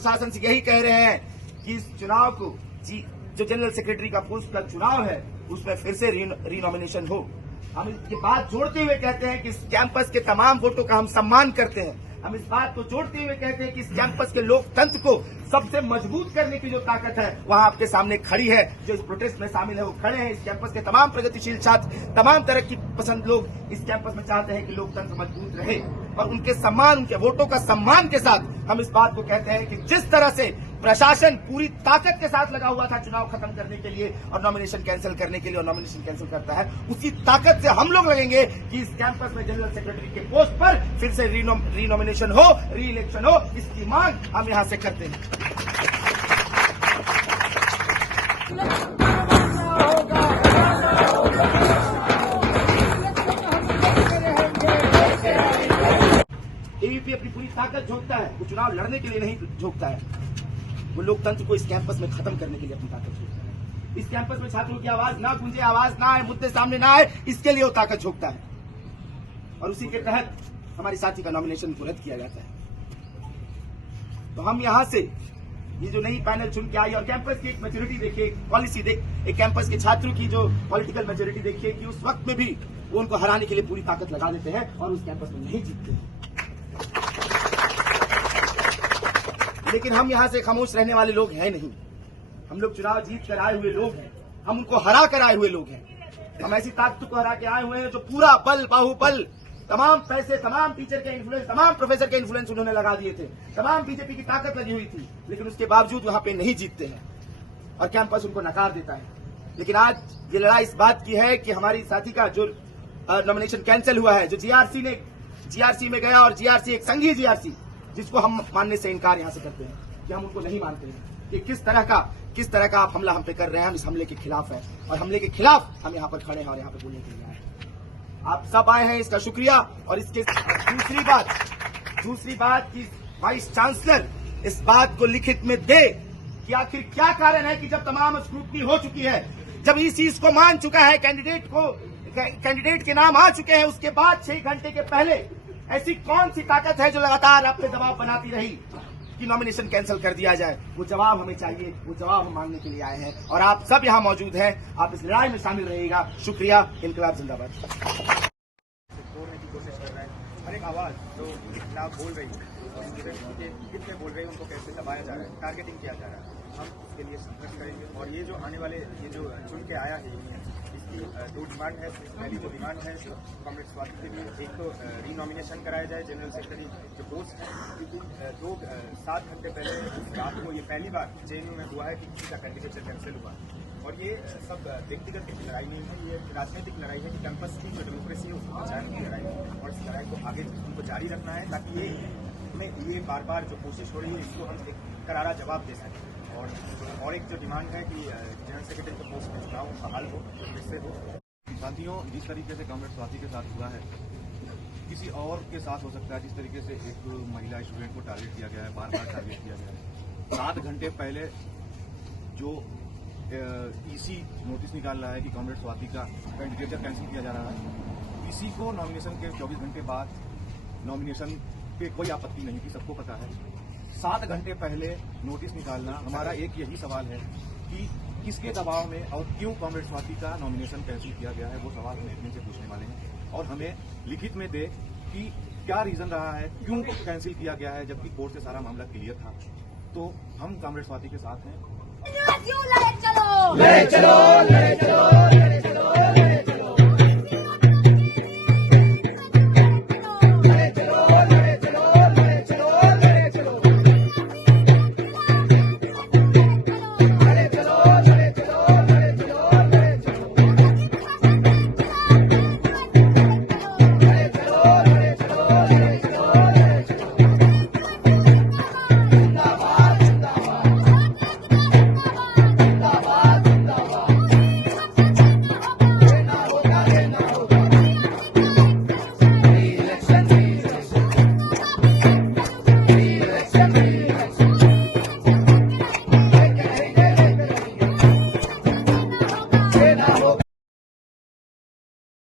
प्रशासन से यही कह रहे हैं कि इस चुनाव को जो जनरल सेक्रेटरी का पोस्ट का चुनाव है उसमें फिर से रीनॉमिनेशन हो। हम ये बात जोड़ते हुए कहते हैं कि इस कैंपस के तमाम वोटों का हम सम्मान करते हैं। हम इस बात को जोड़ते हुए कहते हैं कि इस कैंपस के लोकतंत्र को सबसे मजबूत करने की जो ताकत है वहां आपके सामने खड़ी है। जो इस प्रोटेस्ट में शामिल है वो खड़े हैं। इस कैंपस के तमाम प्रगतिशील छात्र, तमाम तरक्की पसंद लोग इस कैंपस में चाहते हैं कि लोकतंत्र मजबूत रहे और उनके सम्मान, उनके वोटों का सम्मान के साथ हम इस बात को कहते हैं कि जिस तरह से प्रशासन पूरी ताकत के साथ लगा हुआ था चुनाव खत्म करने के लिए और नॉमिनेशन कैंसिल करने के लिए, और नॉमिनेशन कैंसिल करता है, उसी ताकत से हम लोग लगेंगे कि इस कैंपस में जनरल सेक्रेटरी के पोस्ट पर फिर से रीनॉमिनेशन हो, री इलेक्शन हो। इसकी मांग हम यहां से करते हैं। एबीपी अपनी पूरी ताकत झोंकता है, वो चुनाव लड़ने के लिए नहीं झोंकता है, वो लोकतंत्र को इस कैंपस में खत्म करने के लिए अपनी ताकत झोंकता है। इस कैंपस में छात्रों की आवाज ना गूंजे, आवाज ना आए, मुद्दे सामने ना आए, इसके लिए वो ताकत झोंकता है और उसी के तहत हमारी साथी का नॉमिनेशन को रद्द किया जाता है। तो हम यहां से ये जो नई पैनल चुन के आई और कैंपस की एक मेच्योरिटी देखिए, एक पॉलिसी एक कैंपस के छात्रों की जो पॉलिटिकल मेच्योरिटी देखिए कि उस वक्त में भी वो उनको हराने के लिए पूरी ताकत लगा देते हैं और उस कैंपस में नहीं जीतते हैं। लेकिन हम यहां से खामोश रहने वाले लोग हैं नहीं। हम लोग चुनाव जीत कर आए हुए लोग हैं, हम उनको हरा कर आए हुए लोग हैं। हम ऐसी ताकत को हरा के आए हुए हैं जो पूरा बल, बाहुबल, तमाम पैसे, तमाम टीचर के इन्फ्लुएंस, तमाम प्रोफेसर के इन्फ्लुएंस उन्होंने लगा दिए थे, तमाम बीजेपी की ताकत लगी हुई थी, लेकिन उसके बावजूद वहां पे नहीं जीतते हैं और कैंपस उनको नकार देता है। लेकिन आज ये लड़ाई इस बात की है कि हमारी साथी का जो नॉमिनेशन कैंसिल हुआ है, जो जीआरसी में गया और जीआरसी एक संघीय जीआरसी जिसको हम मानने से इनकार यहां से करते हैं कि हम उनको नहीं मानते हैं कि किस तरह का आप हमला हम पे कर रहे हैं। हम इस हमले के खिलाफ है और हमले के खिलाफ हम यहां पर खड़े हैं और यहां पर बोलने के लिए आए हैं। आप सब आए हैं, इसका शुक्रिया। और इसके दूसरी बात कि वाइस चांसलर इस बात को लिखित में दे कि आखिर क्या कारण है कि जब तमाम स्क्रूटनी हो चुकी है, जब इस चीज को मान चुका है, कैंडिडेट के नाम आ चुके हैं, उसके बाद 6 घंटे के पहले ऐसी कौन सी ताकत है जो लगातार आप पे दबाव बनाती रही कि नॉमिनेशन कैंसिल कर दिया जाए। वो जवाब हमें चाहिए, वो जवाब हम मांगने के लिए आए हैं और आप सब यहाँ मौजूद हैं। आप इस लड़ाई में शामिल रहिएगा। शुक्रिया। इनकलाब जिंदाबाद। तोड़ने की कोशिश कर रहे हैं। हर एक आवाज जो खिलाफ बोल रही है, कितने बोल रहे हैं, उनको कैसे दबाया जा रहा है, टारगेटिंग किया जा रहा है, हम उसके लिए संघर्ष करेंगे। और ये जो आने वाले ये जो चुन के आया है यूनियन, इसकी 2 डिमांड है। पहली जो डिमांड है कांग्रेस स्वास्थ्य के लिए, एक तो रीनॉमिनेशन कराया जाए जनरल सेक्रेटरी जो पोस्ट है, क्योंकि 7 घंटे पहले रात को ये पहली बार जेएनयू में हुआ है कि किसी का कैंडिडेचर कैंसिल हुआ। और ये सब व्यक्तिगत लड़ाई नहीं है, ये राजनीतिक लड़ाई है कि कैंपस की जो डेमोक्रेसी है उसको बचाने की लड़ाई है और इस लड़ाई को आगे उनको जारी रखना है ताकि ये बार बार जो कोशिश हो रही है इसको हम एक करारा जवाब दे सकें। और एक जो डिमांड है कि जनरल सेक्रेटरी के पोस्ट में चुनाव बहाल हो, इससे हो। साथियों, जिस तरीके से कांग्रेस पार्टी के साथ हुआ है, किसी और के साथ हो सकता है। जिस तरीके से एक महिला स्टूडेंट को टारगेट किया गया है, बार बार टारगेट किया गया है। 7 घंटे पहले जो ईसी नोटिस निकाल रहा है कि कांग्रेस पार्टी का कैंडिडेचर कैंसिल किया जा रहा है, ईसी को नॉमिनेशन के 24 घंटे बाद नॉमिनेशन पे कोई आपत्ति नहीं थी, सबको पता है। 7 घंटे पहले नोटिस निकालना, हमारा एक यही सवाल है कि किसके दबाव में और क्यों कांग्रेस पार्टी का नॉमिनेशन कैंसिल किया गया है, वो सवाल हम इनसे पूछने वाले हैं। और हमें लिखित में दे कि क्या रीजन रहा है, क्यों कैंसिल किया गया है, जबकि कोर्ट से सारा मामला क्लियर था। तो हम कांग्रेस पार्टी के साथ हैं। लड़े चलो।